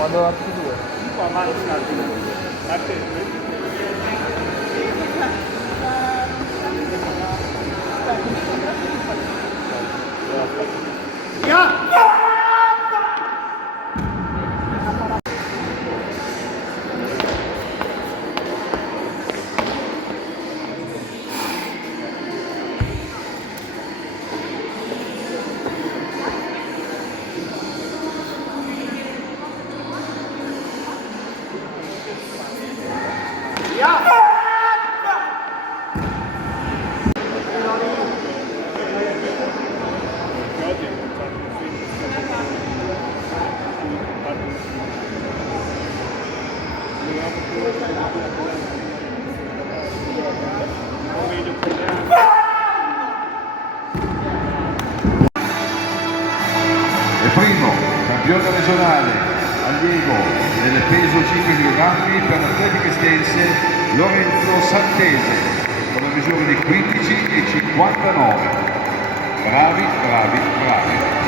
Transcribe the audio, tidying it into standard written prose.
Quando ha più due. Qua avanti un attimo. Il primo campione regionale allievo del peso 5 kg per l'atletica estense Lorenzo Santese con la misura di 15 e 59. Bravi, bravi, bravi.